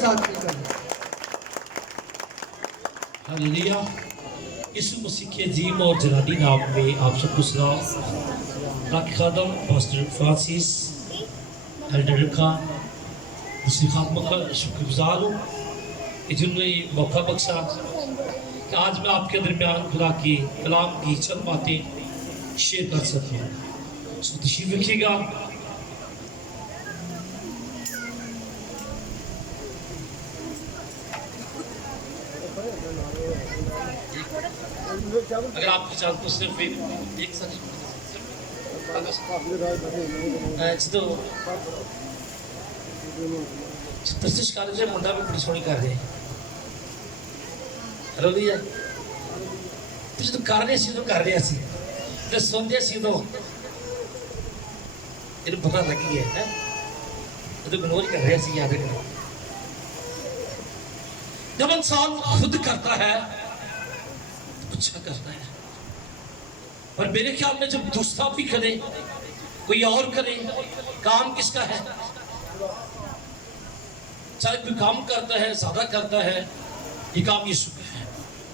साथ मिलकर। हालेलुया। यीशु मसीह के अजीम और जलाली नाम में आप सबको सलाम। राखी खादम पास्टर फ्रांसिस एल्डर खान दूसरी खादमों का शुक्रगुजार हूँ कि जिन्होंने मौका बख्शा कि आज मैं आपके दरमियान खुदा की कलाम की चंद बातें शेयर कर सकूँ। तशरीफ रखिएगा। अगर आपके चाल तो सिर्फ एक तरसिश कर रहे मुंडा भी बड़ी सोहनी कर रहे हालेलुया। जो कर रहे सी तो कर रहे सी ते सुनदे सी तो इन्हें पता लगी है तो इग्नोर कर रहे सी। याद रखना जब इंसान खुद करता है तो अच्छा करता है, और मेरे ख्याल में जब दूसरा भी करे कोई और करे काम किसका है? चाहे कोई काम करता है ज्यादा करता है ये काम यीशु का है।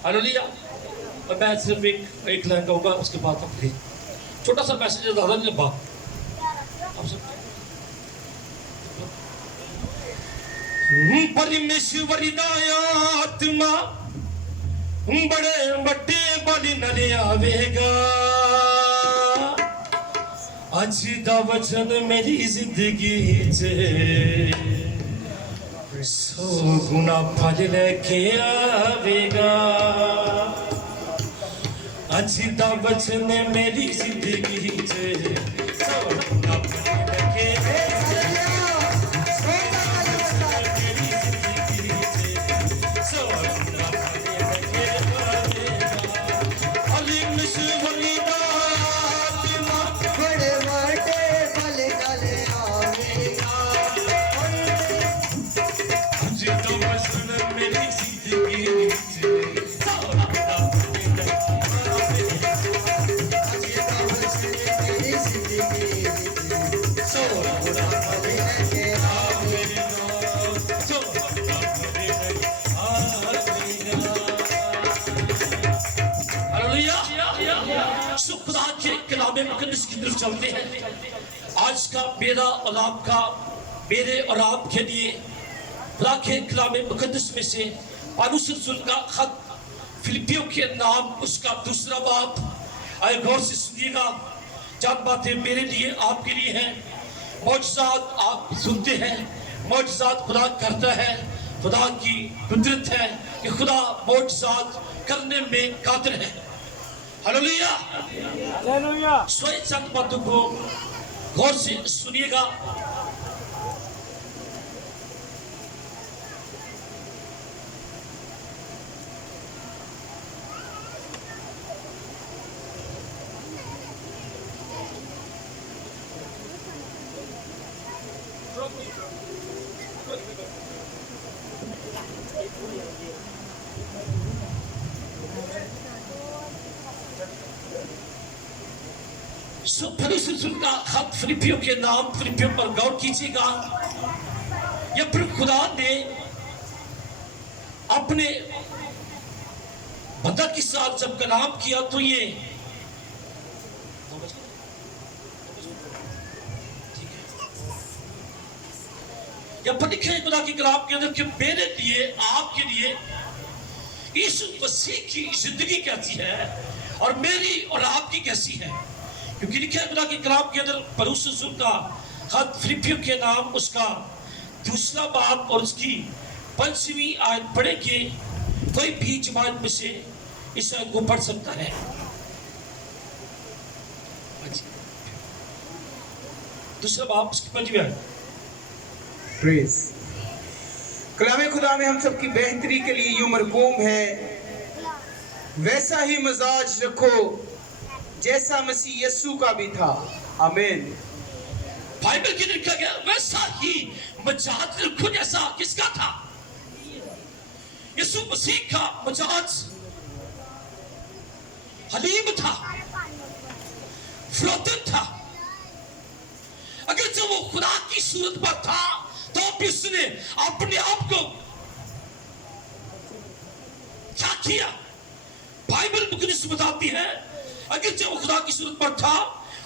हालेलुया। और मैं सिर्फ एक लाइन कहूँगा उसके बाद अपने छोटा सा मैसेज ज्यादा नहीं लंबा आप सब परमेश्वरी दा आत्मा बड़े बड़े बलि नले आवेगा। अज दा वचन मेरी जिंदगी च 100 गुना फल लेके आवेगा। अज दा वचन मेरी जिंदगी च 100 गुना फल लेके मुकद्दस की तरफ चलते हैं। आज का मेरा और आपका मेरे और आपके लिए खुदा के कलाम मुकद्दस में से पौलुस रसूल का खत फिलिपियों के नाम उसका दूसरा बाब आए गौर से सुनिएगा। चंद बातें मेरे लिए आपके लिए हैं। मौजज़ात आप सुनते हैं, मौजज़ात खुदा करता है। खुदा की कुदरत है कि खुदा मौजज़ात करने में कादिर है। Hallelujah hallelujah. स्वयं चंद बातों को गौर से सुनिएगा। पौलुस रसूल का खत फिलिपियों के नाम फिलिपियों पर गौर कीजिएगा। या फिर खुदा ने अपने बंदा के साथ जब कलाम किया तो ये या पर लिखे हैं खुदा की कलाम के अंदर कि मेरे लिए आपके लिए यीशु मसीह की जिंदगी कैसी है और मेरी और आपकी कैसी है। क्योंकि लिखा है खुदा के कलाम के अंदर पौलुस रसूल का खत फिलिपियों के नाम उसका दूसरा बाब और उसकी 5वीं आयत पढ़े के कोई भी जमात में से इस आयत को पढ़ सकता है। दूसरा बाब उसकी 5वीं आयत। प्रेज। कलाम खुदा में हम सबकी बेहतरी के लिए यूं मरकूम है, वैसा ही मजाज रखो जैसा मसीह यीशु का भी था। आमीन। बाइबल के लिखा गया वैसा ही मजाज रखो जैसा किसका था? यीशु मसीह का मजाज हलीम था, फ्लोतन था। अगर जब वो खुदा की सूरत पर था तो भी उसने अपने आप को क्या किया? बाइबल मुकद्दस बताती है अगर जब वो खुदा की सूरत पर था,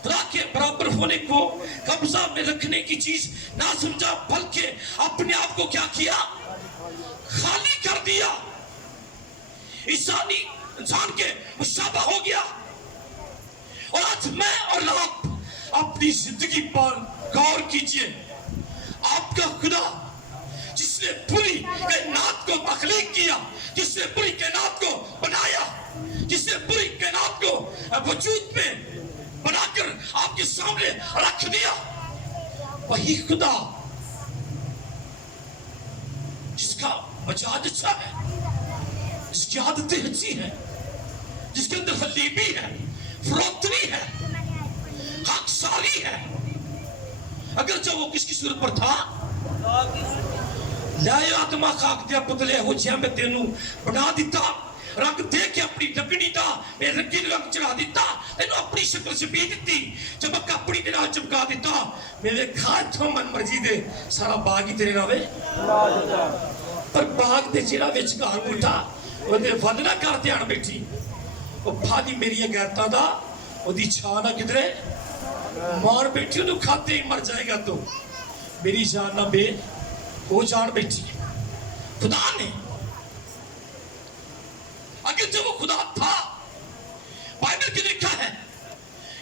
खुदा के बराबर होने को कब्जा में रखने की चीज ना समझा, बल्कि अपने आप को क्या किया? खाली कर दिया। इंसान के मुशाबा हो गया। और आज मैं और आप अपनी जिंदगी पर गौर कीजिए। आपका खुदा जिसने पूरी कायनात को तख्लीक किया, जिसने पूरी कायनात को बनाया, जिसने पूरी कायनात को वजूद में बनाकर आपके सामने रख दिया, वही खुदा जिसका मजाज अच्छा है, जिसकी आदतें अच्छी हैं, जिसके अंदर हलीमी है, फरोतनी है, खाकसारी है, अगर जब वो किसकी सूरत पर था, लाया आत्मा खाक दिया पुतले हो जिया मैं तेनू बना दिता, रंग दे के अपनी डगनी दा मैं रंगीन रंग चढ़ा दिता, तेनू अपनी शक्ल से भी दिती, चमक अपनी दिना चमका दिता, मेरे खाए तो मन मर्जी दे सारा बाग ही तेरे नावे, पर बाग दे जिरा विच घाह बूटा ओदे फल ना कर ध्यान बैठी, ओ फादी मेरी गैरता दा ओदी छां ना किधरे मार बैठी, ओनू खाते ही मर जाएगा तो मेरी जान ना बे वो जान बैठी। खुदा ने अगर जब वो खुदा था, बाइबल के लिखा है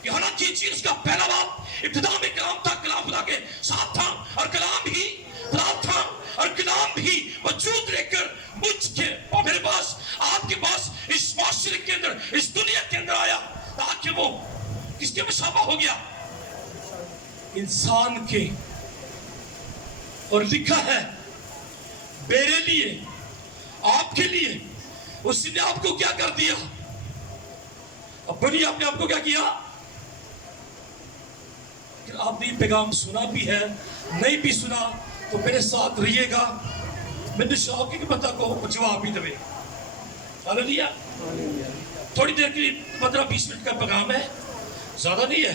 कि हालांकि चीज का पहला बाप इब्तिदा में कलाम था, कलाम खुदा के साथ था और कलाम ही खुदा था और कलाम ही वजूद लेकर मुझ के और मेरे पास, आपके पास, इस माशरे के अंदर, इस दुनिया के अंदर आया, ताकि वो किसके मुशाबा हो गया? इंसान के। और लिखा है मेरे लिए, आपके लिए उसने आपको क्या कर दिया? अपनी आपने आपको क्या किया? आपने ये पैगाम सुना भी है, नहीं भी सुना तो मेरे साथ रहिएगा, मैंने शौक है कि बंदा को जवाब भी दे। हालेलुया। थोड़ी देर के लिए 15-20 मिनट का पैगाम है, ज्यादा नहीं है,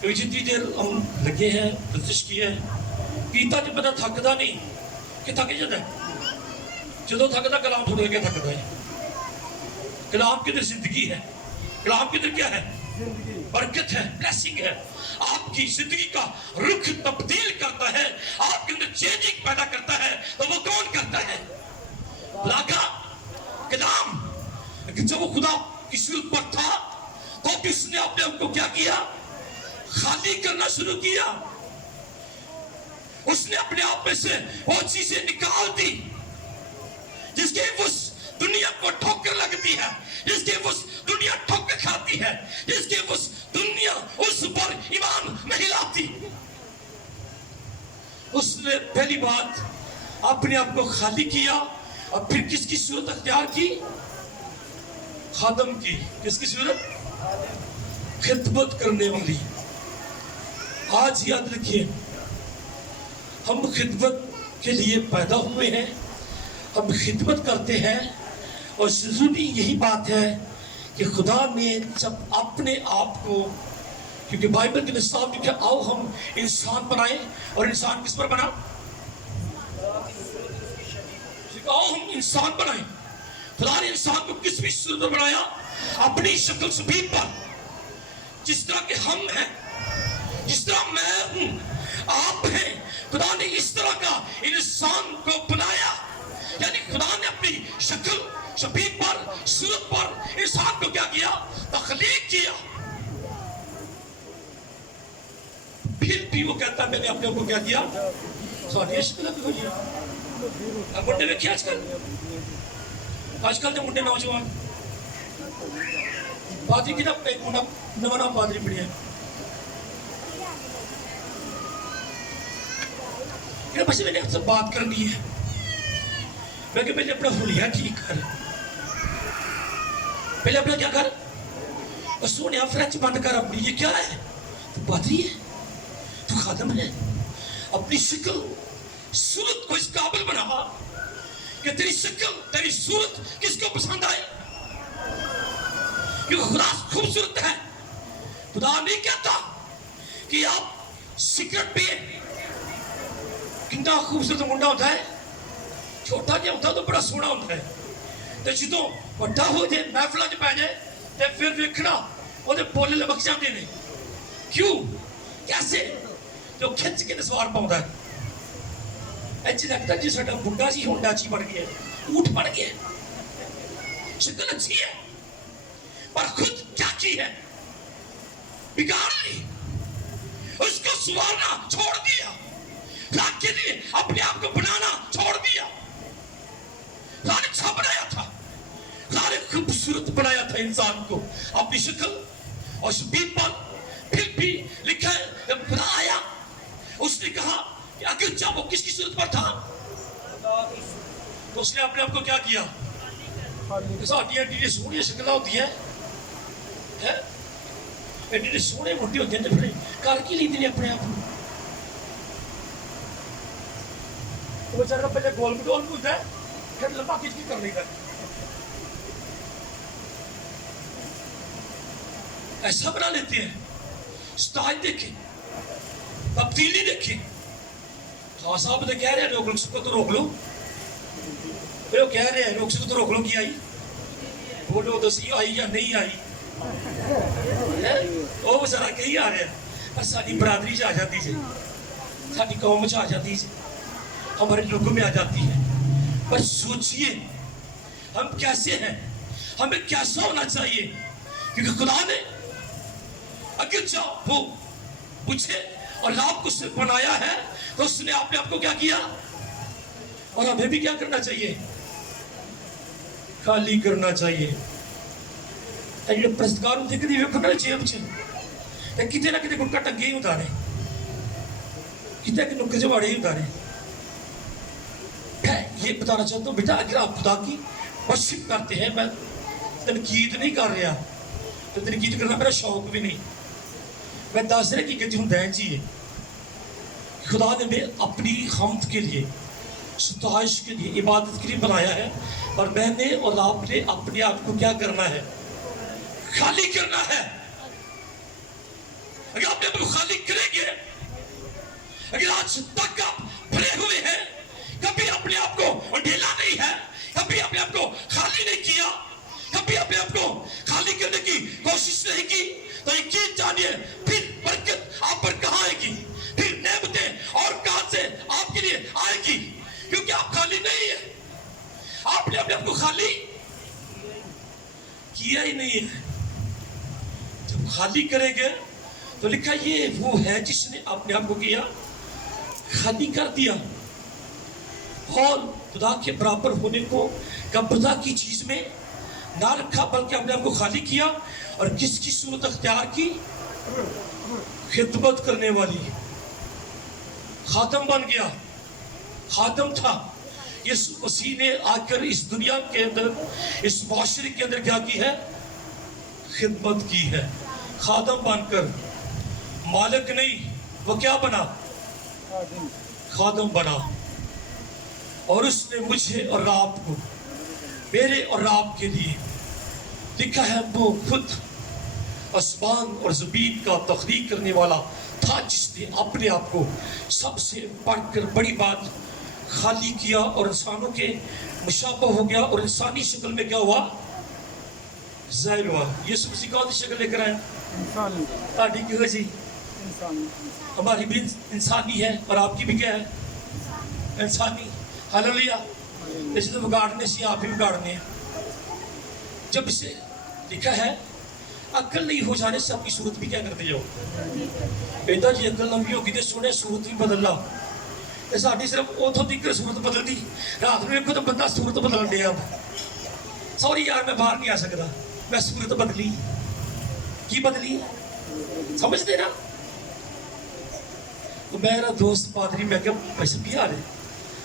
क्योंकि जितनी देर हम लगे हैं, कोशिश की है, पीता जो बंदा थकदा नहीं कि थक जाता है, जो थकदा कलाम थोड़ा क्या थकदा है। कलाम के अंदर जिंदगी है, कलाम के अंदर क्या है? बरकत है, ब्लेसिंग है, आपकी जिंदगी का रुख तब्दील करता है, आपके अंदर चेंजिंग पैदा करता है। तो वो कौन करता है? लागा कलाम। जब वो खुदा की सूरत पर था तो किसने अपने आप को क्या किया? खाली करना शुरू किया। उसने अपने आप में से वो चीजें निकाल दी जिसके उस दुनिया को ठोकर लगती है, जिसके उस दुनिया ठोकर खाती है, जिसके उस दुनिया उस पर ईमान नहीं लाती। उसने पहली बात अपने आप को खाली किया और फिर किसकी सूरत अख्तियार की? खादम की। किसकी सूरत? खिदमत करने वाली। आज याद रखिए, हम खिदमत के लिए पैदा हुए हैं, हम खिदमत करते हैं, और जरूरी यही बात है कि खुदा ने जब अपने आप को, क्योंकि बाइबल के साफ लिखा, आओ हम इंसान बनाए, और इंसान किस पर बना? आओ हम इंसान बनाए। खुदा ने इंसान को किस भी सूरत पर बनाया? अपनी शक्ल शबीह पर। जिस तरह के हम हैं, जिस तरह मैं हूं, आप हैं, खुदा ने इस तरह का इंसान को बनाया। यानी खुदा ने अपनी शक्ल शबीह पर, सूरत पर इंसान को क्या किया? तख्लीक किया। फिर भी वो कहता है मैंने अपने आप को क्या किया? सारी शक्ल हो गया। अब मुंडे में क्या आजकल के मुंडे नौजवान बादरी की ना, एक मुंडा नवा नाम बादरी पड़ी है, बस मैंने आपसे बात करनी है। मैं कि पहले अपना हुलिया ठीक कर, पहले अपना क्या कर? सोनिया फ्रेंच बंद कर अपनी। ये क्या है? तू बादरी है, तू खादम है। अपनी शक्ल सूरत को इस काबिल बना कि तेरी शक्ल, तेरी सूरत किसको पसंद आए। क्योंकि खुदा खूबसूरत है। खुदा नहीं कहता कि आप सिगरेट पिए, कितना खूबसूरत मुंडा होता है, छोटा जिहा होता तो बड़ा सोहना होता है, ते जदों वड्डा हो जाए महफिलों च पै जाए ते फिर वेखना ਉਹਦੇ ਬੋਲੇ ਲਮਕ ਜਾਂਦੇ ਨੇ। क्यों कैसे जो खिंच के सवार पाਉਂਦਾ है। इंज लगता जी साडा बुढ़ा सी हुण डाची बन गया, ऊँट बन गया, शक्ल अच्छी है पर खुद क्या की है, बिगाड़ ली, उसको सवारना छोड़ दिया, खुदा के लिए अपने आप को बनाना छोड़ दिया। खुदा ने अच्छा बनाया था, खुदा ने खूबसूरत बनाया था इंसान को अपनी शक्ल और शबीह पर। फिर भी लिखा है जब खुदा आया उसने कहा कि अगर जब वो किसकी सूरत पर था तो उसने अपने आप को क्या किया, साडियां एडी सोहनी शक्ल होती है, एडी सोहने मुंडे होते हैं, फिर कर की लेते हैं अपने आप को। वो बेचारा पहले गोल मटोल पूछता है, फिर लंबा खिंच के कर लेगा। ऐसा बना लेते हैं, स्टाइल देखे, तब्दीली देखे। हाँ साहब तो कह रहे हैं रोक सको तो रोक लो, वो कह रहे हैं रोक सको तो रोक लो, की आई बोलो तो सही, आई या नहीं आई, वो बेचारा कही आ रहा है, पर साड़ी बरादरी च आ जाती है, साड़ी कौम च आ जाती है, हमारे लोगों में आ जाती है। पर सोचिए हम कैसे हैं, हमें कैसा होना चाहिए, क्योंकि खुदा ने अगर जब वो मुझे और आपको सिर्फ बनाया है तो उसने अपने आप को क्या किया, और हमें भी क्या करना चाहिए, खाली करना चाहिए। जो प्रस्तकार होते कभी वेखो ना जेब च किते ना किते गुटका टंगे ही उतारे, किते कि नुक्के जवाड़े ही उतारे। ये बताना चाहता हूँ बेटा, अगर आप खुदा की वर्शिप करते हैं, मैं तनकीद नहीं कर रहा, तो तनकीद करना मेरा शौक भी नहीं, मैं दस रहा कि कहती हूँ दैन जी है, खुदा ने मैं अपनी हमद के लिए, सताइश के लिए, इबादत के लिए बनाया है, और मैंने और आपने अपने आप को क्या करना है, खाली करना है। अगर आप अपने को खाली करेंगे, अगर आज तक आप भरे हुए हैं, कभी अपने आप को ढीला नहीं है, कभी अपने आप को खाली नहीं किया, कभी अपने आप को खाली करने की कोशिश नहीं की, तो यकीन जानिए फिर बरकत आप पर कहाँ आएगी, फिर नेमतें और कहां से आपके लिए आएगी, क्योंकि आप खाली नहीं है, आपने अपने आप को खाली किया ही नहीं है। जब खाली करेंगे तो लिखा ये वो है जिसने अपने आप को किया, खाली कर दिया, और खुदा के बराबर होने को कब्जा की चीज में ना रखा, बल्कि अपने आप को खाली किया, और किसकी सूरत अख्तियार की, खिदमत करने वाली, खातम बन गया, खातम था। यीशु मसीह ने आकर इस दुनिया के अंदर, इस माशरे के अंदर क्या की है, खिदमत की है, खातम बनकर, मालिक नहीं, वो क्या बना, खातम बना, और उसने मुझे और आपको, मेरे और आपके लिए लिखा है, वो खुद आसमान और ज़मीन का तख्लीक करने वाला था, जिसने अपने आप को सबसे बढ़कर बड़ी बात खाली किया और इंसानों के मुशाबह हो गया, और इंसानी शक्ल में क्या हुआ, ज़ाहिर हुआ। यीशु मसीह कौन सी शक्ल लेकर आए, ताड़ी की जी, हमारी भी इंसानी है और आपकी भी क्या है, इंसानी। हालेलुया। जैसे तो बिगाड़ने से आप भी बिगाड़ने हैं। जब इसे लिखा है अक्ल नहीं हो जाने से आपकी सूरत भी क्या करते जाओ, बेटा जी अक्ल लंबी होगी तो सोने सूरत भी बदल ला, साड़ी सिर्फ उतों तक सूरत बदलती, रात में देखो तो बंदा सूरत बदल दे, सॉरी यार मैं बाहर नहीं आ सकता, मैं सूरत बदली, की बदली समझते ना। तो मेरा दोस्त पादरी, मैं क्या पैसे भी आ रहे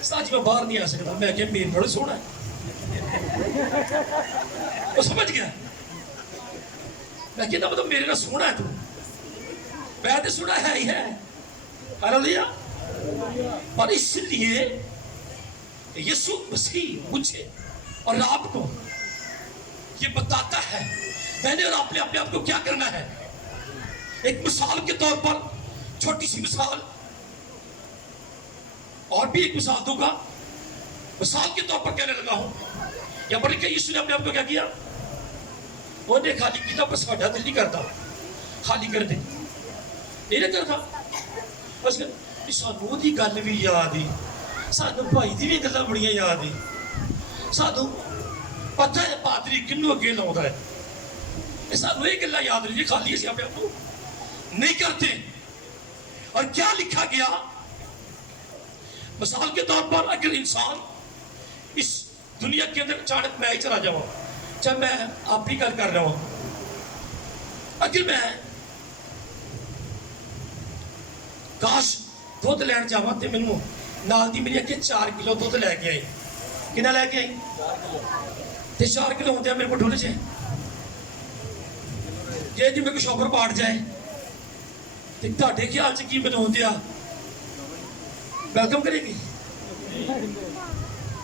साज, मैं बाहर नहीं आ सकता, मैं क्या मेरे बड़ा सोहना है, वो समझ गया, मैं कहता मतलब मेरे ना सोहना है तू, मैं तो सोहना है ही है। हालेलुया। और इसलिए यीशु मसीह मुझे और आपको ये बताता है, मैंने और आपने अपने आप को क्या करना है। एक मिसाल के तौर पर, छोटी सी मिसाल, और भी एक मिसाल दूंगा, मिसाल के तौर पर कहने लगा हूं। या बड़े के यीशु ने अपने आप को क्या किया, उन्हें खाली किया, पर साढ़ा दिल नहीं करता खाली कर दे, नहीं ना करता बस। सानू दी गल भी याद ही, सानू भाई दी भी गल्लां बड़ियां याद ही, सानू पता है पादरी किन्नू अगे लाउंदा है, सानू ये गल्लां याद नहीं, खाली असीं अपने आप को नहीं करते। और क्या लिखा गया, मिसाल के तौर पर अगर इंसान इस दुनिया के अंदर अचानक मैं ही चला जाऊं, चाहे मैं आप ही गल कर रहा हूं, अगर मैं काश दुध लैन जावा तो मैनू नाल दी मेरी अगे 4 किलो दुध लैके आई, कितना लैके आई, 4 किलो होंगे मेरे को ढुल जाए, जे जी मेरे को शॉपर पाट जाए तो ਤੁਹਾਡੇ ख्याल च की ਬਣਾਉਂਦੇ ਆ, वेलकम करेगी?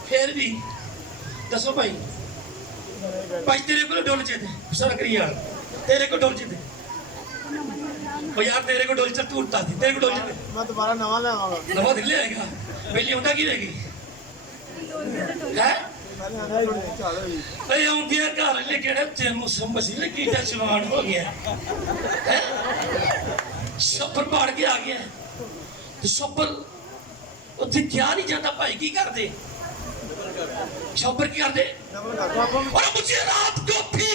फिर भी दसो भाई, भाई तेरे को डोल चे सर करी यार, तेरे को डोल चे यार, तेरे को डोल च टूटता थी, तेरे को डोल चे मैं दोबारा नवा लावांगा, नवा दिल आएगा, पहले होता की रहेगी है आउंदी घर लेके तेन समझ लगी, जवान हो गया छप्पर पाड़ के आ गया, छप्पर उत्थे क्या नहीं जाता भाई, की कर दे छप्पर की कर दे, और मुझे रात को भी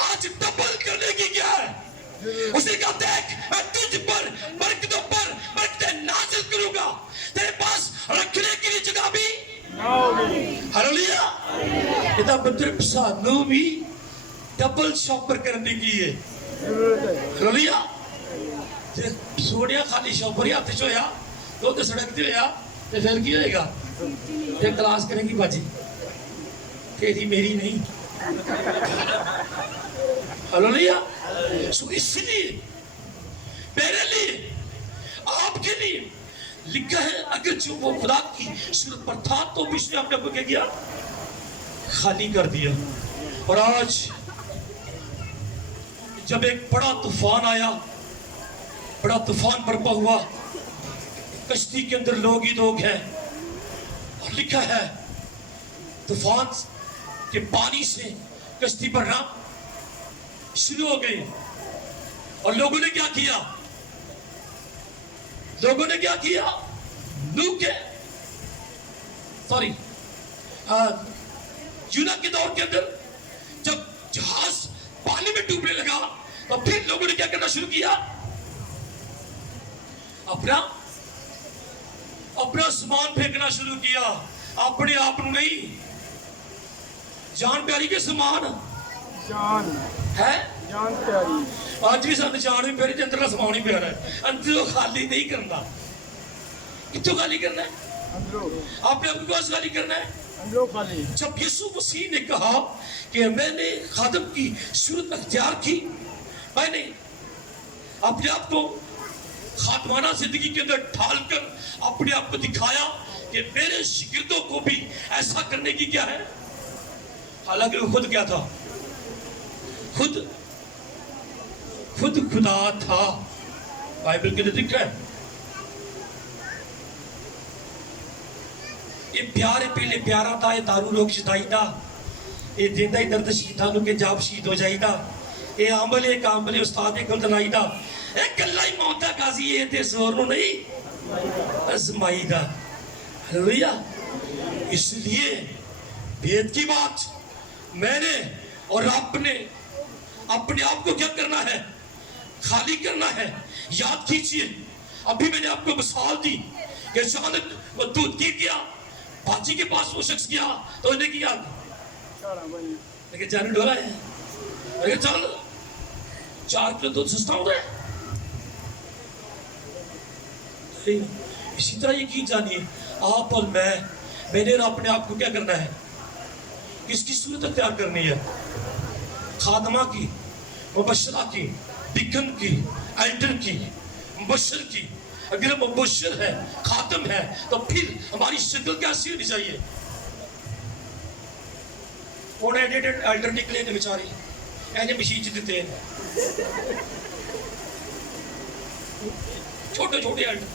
आज डबल करने की क्या है, उसने कहा देख मैं तुझ पर बरकतों पर बरकतें नाज़िल करूंगा, तेरे पास रखने के लिए जगह भी हालेलुया। इतना मतलब सानू भी डबल शॉपर करने की है, हालेलुया। सोनिया खाली शॉपर ही हाथ च होया, तो सड़क ते होया तो फिर की होएगा, फिर क्लास करेगी बाजी, तेरी मेरी नहीं, हालेलुया। सो इसलिए मेरे लिए आपके लिए लिखा है, अगर जो वो खुदा की सूरत पर था तो भी उसने अपने को क्या किया, खाली कर दिया। और आज जब एक बड़ा तूफान आया, बड़ा तूफान बरपा हुआ, कश्ती के अंदर लोग ही लोग हैं, और लिखा है तूफान के पानी से कश्ती भरना शुरू हो गई, और लोगों ने क्या किया, लोगों ने क्या किया, नूह के सॉरी यूना के दौर के अंदर जब जहाज पानी में डूबने लगा तो फिर लोगों ने क्या करना शुरू किया, अपना अपना सामान फेंकना शुरू किया, अपने आप को नहीं, जान प्यारी के समान जान है, जान प्यारी आज भी सानू जान भी प्यारी, अंदर समान ही प्यारा है, अंदरों खाली नहीं करना, कितों खाली करना है, अंदरों आपने अपने पास खाली करना है। अंदरों खाली। जब यीशु मसीह ने कहा कि मैंने खादम की सूरत अख्तियार की, मैंने अपने आप को खादमाना जिंदगी के अंदर ढालकर अपने आप को दिखाया कि मेरे शिगिर्दों को भी ऐसा करने की क्या है, हालांकि वो खुद क्या था, खुद खुदा था, बाइबल के अंदर लिखा है। ये प्यारे पीले प्यारा था, ये दारू लोग शदाईदा, ये देंदा ही दर्द शहीदां के जाब शहीद हो जाईदा, ये आंबले उस्ताद एक दलाईदा, ये गल्ला ही मौत दा काजी, ये ते जोर नु नहीं आजमाईदा, हालेलुया। इसलिए भेद की बात मैंने और आपने अपने आप को क्या करना है, खाली करना है। याद कीजिए, अभी मैंने आपको मिसाल दी कि अचानक वो दूध गिर गया, बाजी के पास वो शख्स गया तो उन्हें किया, लेकिन जान डोला है, अरे चल 4 किलो दूध सस्ता हो गया। इसी तरह यकीन जानिए, आप और मैंने अपने आप को क्या करना है, किसकी सूरत अख्तियार करनी है, खादमा की, मुबशरा की, डिकन की, एल्डर की, मुबशर की। अगर हम मुबशर है, खातम है, तो फिर हमारी शक्ल कैसी होनी चाहिए। एडिटेड एल्डर निकले थे बेचारे, ऐसे मशीन देते हैं, छोटे छोटे एल्डर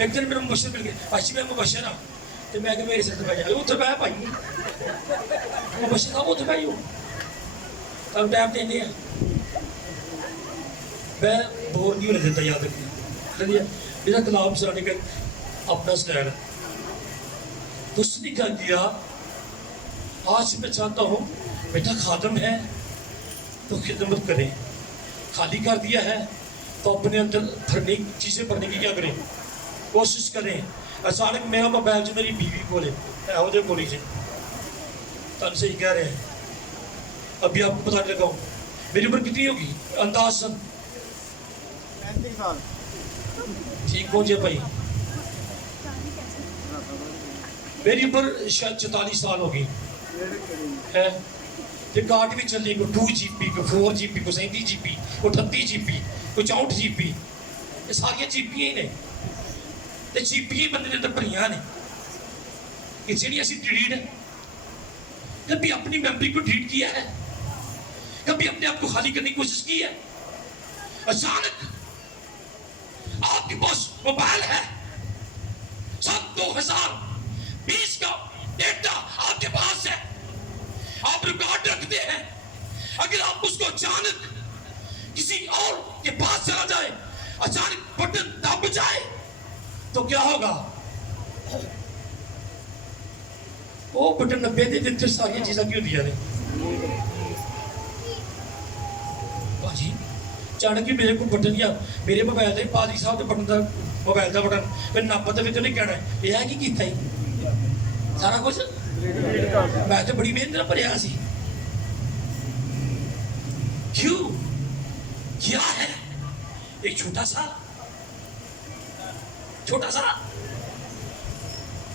एक दिन मेरे मुबशर मिल गए, अच्छी मैं मुबशर हाँ, तो मैं कि मेरे सिर ते बह जा, उत्थे बह भाई मुबशर साहब उत्थे बह जाओ, तब टाइम देने हैं, मैं बोर नहीं होने देता, याद रखिए। मेरा कलाम सुनाने का अपना स्टाइल है। तो उसने क्या किया, आज मैं चाहता हूँ बेटा खादम है तो खिदमत करें, खाली कर दिया है तो अपने अंदर भरने चीज़ें भरने की क्या करें, कोशिश करें। अचानक मेरा मोबाइल जो मेरी बीवी को ले बोली से तन से ही कह रहे हैं, अभी आपको बताने लगा हूँ मेरी उम्र कितनी होगी, अंदाज़न 35 साल। ठीक पहुँचे भाई, मेरी उम्र शायद 44 साल होगी है। ये कार्ड भी चले को 2 GB को 4 GB को 37 GB को 38 GB को 64 GB, ये सारिया GB ही ने, ते GB ही बंदे अंदर भरियां ने कि जिहड़ी असीं डिलीट, कभी अपनी मेमोरी को डिलीट किया है, कभी अपने आप को खाली करने की कोशिश की है। अचानक आपके पास मोबाइल है, सन 2020 का डेटा आपके पास है, आप रिकॉर्ड रखते हैं। अगर आप उसको अचानक किसी और के पास चला जाए, अचानक बटन दब जाए तो क्या होगा, वो बटन नब्बे दे देते सारी चीज़ें क्यों दिया ने भाजी। अचानक ही मेरे को बटन या मेरे मोबाइल से पादी साहब के बटन का मोबाइल का बटन फिर नब्ब तो फिर नहीं कहना है यह की कीता ही सारा कुछ, मैं तो बड़ी मेहनत भरिया सी। क्यों, क्या है, एक छोटा सा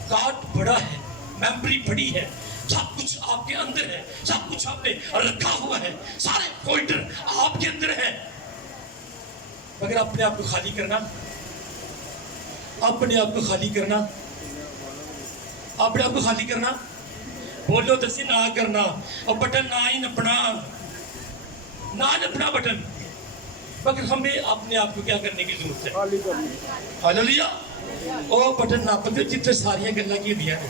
कार्ड बड़ा है, मेमोरी बड़ी है, सब कुछ आपके अंदर है, सब कुछ आपने रखा हुआ है, सारे फोल्डर आपके अंदर है, मगर अपने आप को खाली करना, अपने आप को खाली करना, अपने आप को खाली करना, बोलो दसी ना करना, और बटन ना ही नपना बटन, मगर हमें अपने आप को क्या करने की जरूरत है, खाली करनी। हालेलुया। ओ बटन नप दे जिथे सारियां गल्लां की होंदियां ने।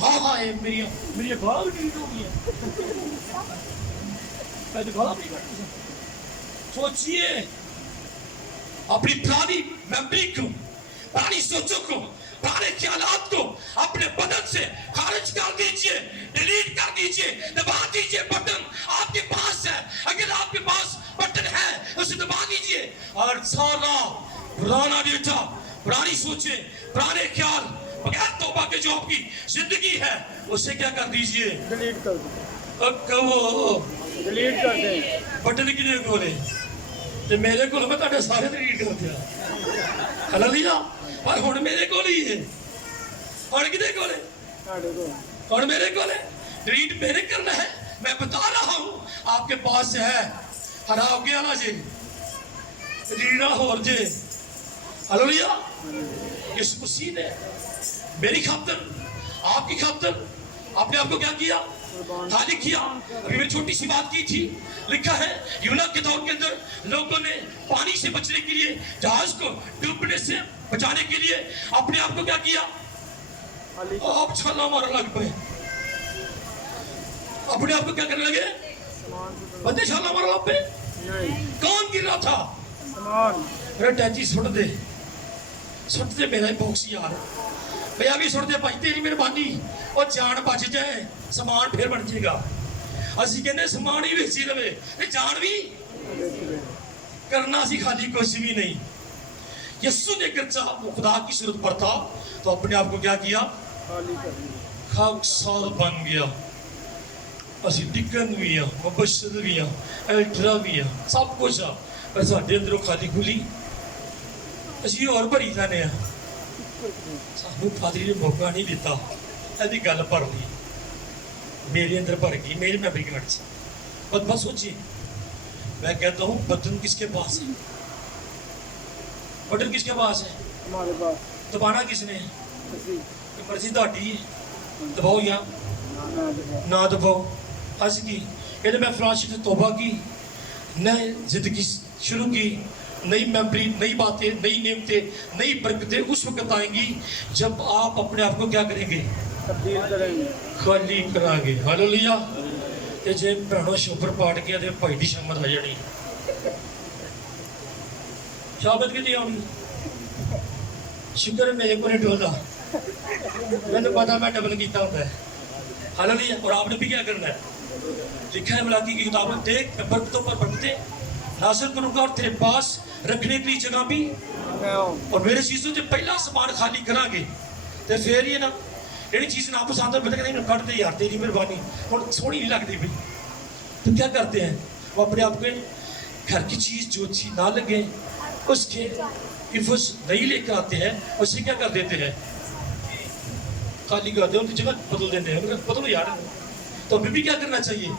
हाँ ये मेरी गाल डिलीट हो गई है, मैं तो गाल नहीं करता। सोचिए अपनी पुरानी मेमोरी को, पुरानी सोचों को, पुराने ख्यालात को अपने बदन से खारिज कर दीजिए, डिलीट कर दीजिए, दबा दीजिए। बटन आपके पास है, अगर आपके पास बटन है उसे दबा दीजिए, और सारा पुराना डेटा, पुरानी सोचें, पुराने ख्याल, बगैर तौबा के जो आपकी जिंदगी है उसे क्या कर दीजिए, डिलीट कर दो। अब कहो डिलीट कर दें। बटन किने कोले ते मेरे को मैं तुहाडे सारे डिलीट कर दिया, हालेलुया। पर हुण मेरे कोल ही है, हुण किदे कोले, साढ़े को हुण मेरे कोले डिलीट मेरे करना है। मैं बता रहा हूँ आपके पास है, हरा हो गया ना जी, रीड़ा होर जे, हालेलुया। इस मसीह ने मेरी खातिर, आपकी खातिर आपने आपको क्या किया, खाली किया। अभी मैंने छोटी सी बात की थी, लिखा है यूना के दौर के अंदर लोगों ने पानी से बचने के लिए, जहाज को डूबने से बचाने के लिए अपने आप को क्या किया, खाली आप छाला मारने लग पे, अपने आप को क्या करने लगे, सामान से बंदे छाला मारने लग पे। नहीं कौन गिर रहा था, सामान मेरा टैची सुट दे मेरा ही बॉक्स यार, भैया भी सुट दे भाई, तेरी मेहरबानी, और जान बच जाए, समान फिर बन जाएगा। असी कहने समान ही बेची रहे, जान भी करना सी खाली कुछ भी नहीं। यस्सु ने गर्चा वो खुदा की सूरत पर था तो अपने आप को क्या किया, खाली कर दी। खाकसाल बन गया। असी डिकन भी हाँ, मुबशर भी हाँ, एल्ट्रा भी हाँ, सब कुछ आ, पर साढ़े अंदरों खाली खुली असी और भरी जाने हैं। सानू फादरी ने मौका नहीं दिता, यदि गल भर ली, मेरे अंदर भर गई, मेरी मेमोरी कार्ड से। बस सोचिए, मैं कहता हूँ बटन किसके पास है, बटन किसके पास है, हमारे पास दबाना किसने है, किसी मर्जी ਤੁਹਾਡੀ दबाओ या ना दबाओ। हंस की कहते मैं फलाशी से तौबा की, नए जिंदगी शुरू की, नई मेमोरी, नई बातें, नई नेमतें, नई बरकतें उस वक्त आएंगी जब आप अपने आप को क्या करेंगे? तब्दील करेंगे। खाली करांगे। हालेलुया। ते जे भैनों शोभर पाट गया तो भाई दी शामत आ जानी, शामत की आनी। शुक्र है मेरे को नहीं डोला, मैंने पता मैं डबल किया होता है। हालेलुया। और आपने भी क्या करना है? लिखा है मलाकी की किताब में, देख मैं बरकतों पर बरकतें नाज़िल करूंगा और तेरे पास रखने के लिए जगह भी, और मेरे चीज़ों से पहला सामान खाली करांगे। तो फिर ये ना ਜਿਹੜੀ चीज़ ना पसंद है पता नहीं कट दे यार, तेरी मेहरबानी और सोहनी नहीं लगती भाई। तो क्या करते हैं वो अपने आप के घर की चीज़ जो अच्छी ना लगे उसके इफस नहीं लेकर आते हैं, उसे क्या कर देते हैं? खाली कर दे, उनकी जगह बदल देते हैं। बदलो यार। तो हमें भी क्या करना चाहिए?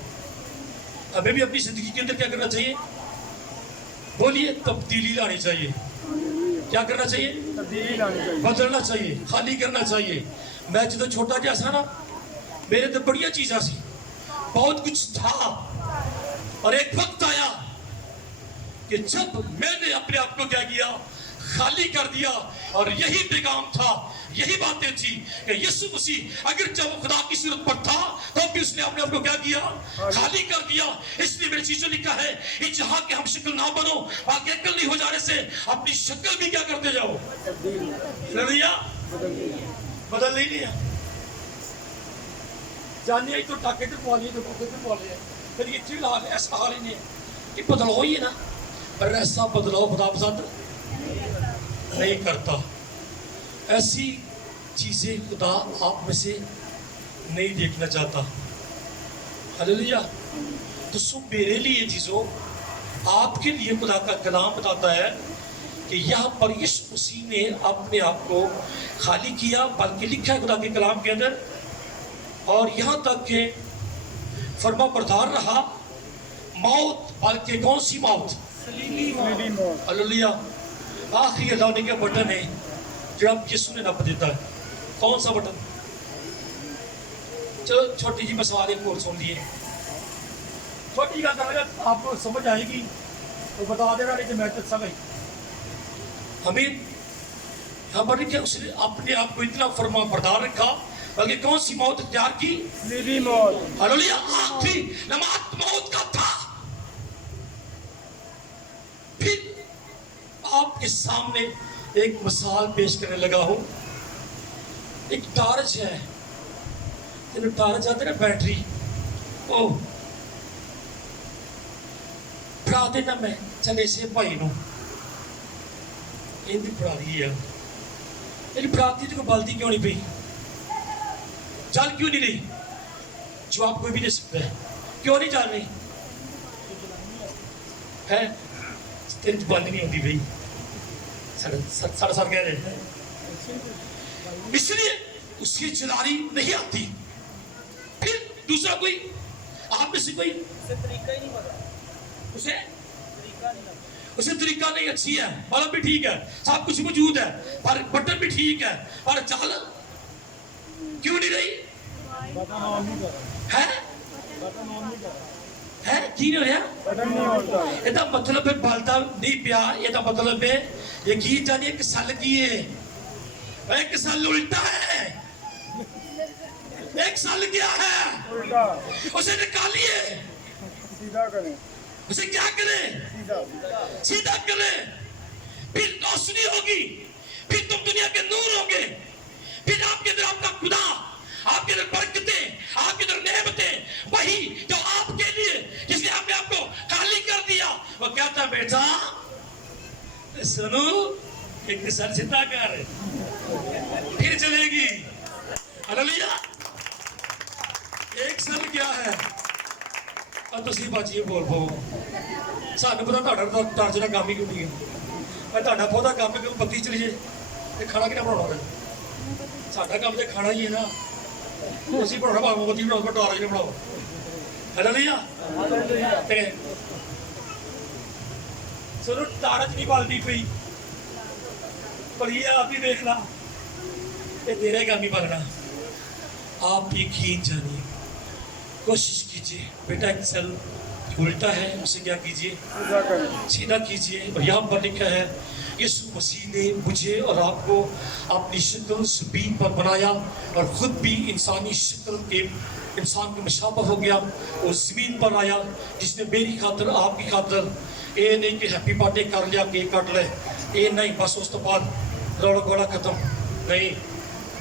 हमें भी अपनी जिंदगी के अंदर क्या करना चाहिए? बोलिए, तब्दीली लानी चाहिए। क्या करना चाहिए? तब्दीली लानी चाहिए। बदलना चाहिए, खाली करना चाहिए। मैं जो छोटा जैसा ना, मेरे तो बढ़िया चीज़ा सी, बहुत कुछ था, और एक वक्त आया कि जब मैंने अपने आप को क्या किया? खाली कर दिया। और यही पैगाम था, यही बातें थी कि यीशु मसीह अगर जब खुदा की सूरत पर था तो भी उसने अपने आप को क्या किया? खाली कर दिया। इसलिए मेरे चीजों लिखा है, इस जहां के हम शक्ल ना बनो, बाकी अकल नहीं हो जाने से अपनी शक्ल भी क्या करते जाओ? बदल नहीं लिया। जानिए तो टाके तो पवा लिए, तो टाके तो पवा लिए, फिर ये चीज हाल ऐसा हाल ही नहीं है कि बदलाव ही है ना, पर ऐसा बदलाव खुदा पसंद नहीं करता। ऐसी चीजें खुदा आप में से नहीं देखना चाहता। हालेलुया। तो सो मेरे लिए चीजों, आपके लिए खुदा का कलाम बताता है कि यहाँ पर यीशु मसीह ने अपने आप को खाली किया, बल्कि लिखा है खुदा के कलाम के अंदर, और यहाँ तक के फरमा बरदार रहा मौत, बल्कि कौन सी मौत? हालेलुया। आखिरी अल्लाह ने क्या बटन है जो यीशु ने नप देता है? कौन सा बटन? चलो छोटी जी सवाल एक और सुन लिए, छोटी बात अगर आपको समझ आएगी तो बता देना, नहीं तो मैं तो समझ। हमें यहाँ पर क्या उसने अपने आप को इतना फरमा बरदार रखा, बल्कि कौन सी मौत इख्तियार की? मौत। हालेलुया। आखिरी नमाज मौत का था। फिर आपके सामने एक मिसाल पेश करने लगा हूं। एक टार्च है, तेन टार्च आते ना बैटरी, ओ फड़ा देना मैं चले से भाई नो इनकी फड़ा दी है, तेरी फड़ाती तो बलती क्यों नहीं पई? चल क्यों नहीं रही? जवाब कोई भी दे सकता है, क्यों नहीं चल रही है? तेरी बंद नहीं होती भाई, साढ़े साल कह रहे, इसलिए उसकी चलानी नहीं आती। फिर दूसरा कोई आप में से कोई तरीका ही नहीं पता, उसे तरीका नहीं अच्छी है, बल्ब भी ठीक है, सब कुछ मौजूद है, पर बटन भी ठीक है, पर चाल क्यों नहीं रही है? की नहीं हो रहा? ਇਹਦਾ मतलब है बलता नहीं पिया, ਇਹਦਾ मतलब है यकीन जानिए एक सल की है, एक सल उल्टा है, एक सल क्या है? उसे निकालिए, सीधा करें, उसे क्या करें? सीधा करें, फिर रोशनी होगी, फिर तुम दुनिया के नूर होंगे, फिर आपके अंदर आपका खुदा, आपके अंदर बरकतें, आपके अंदर नेमतें, वही जो आपके लिए जिसने आपने आपको खाली कर दिया, वो कहता बेटा सुनो, एक सर सीधा कर, फिर चलेगी। हालेलुया। एक सर क्या है? और तुसी बाजी बोल पो, सानू पता ਤੁਹਾਡਾ ਟਾਰਚ ਦਾ ਕੰਮ ਹੀ ਕਿਉਂ ਨਹੀਂ ਹੈ, ਮੈਂ ਤੁਹਾਡਾ ਬਹੁਤਾ ਕੰਮ ਕਿਉਂ ਬੱਤੀ ਚਲੀ ਜੇ ਤੇ ਖਾਣਾ ਕਿਹਨਾਂ ਬਣਾਉਣਾ? ਸਾਡਾ ਕੰਮ ਤੇ ਖਾਣਾ ਹੀ ਹੈ ਨਾ, ਅਸੀਂ ਬਣਾਉਣਾ ਭਾਵੇਂ ਬੱਤੀ ਬਣਾਓ, ਟਾਰਚ ਨਾ ਬਣਾਓ। ਹਾਲੇਲੂਇਆ। ਤੇ ਸੁਣੋ, ਟਾਰਚ ਨਹੀਂ ਬਲਦੀ ਪਈ, ਪਰ ਇਹ ਆਪ ਹੀ ਦੇਖ ਲਾ, ये तेरे काम ही बनना। आप यकीन जानिए, कोशिश कीजिए बेटा, एक सेल الٹا ہے اسے کیا کیجئے सीधा करें। سیدھا کیجئے. اور یہاں پر لکھا ہے یسوع مسیح نے مجھے اور آپ کو اپنی شکل زمین پر بنایا اور خود بھی انسانی شکل کے انسان کے مشابہ ہو گیا اور زمین پر آیا جس نے میری خاطر آپ کی خاطر اے نہیں کہ ہیپی برتھڈے کر لیا کیک کٹ لے اے نہیں بس اس تو بعد روڑا گوڑا ختم نہیں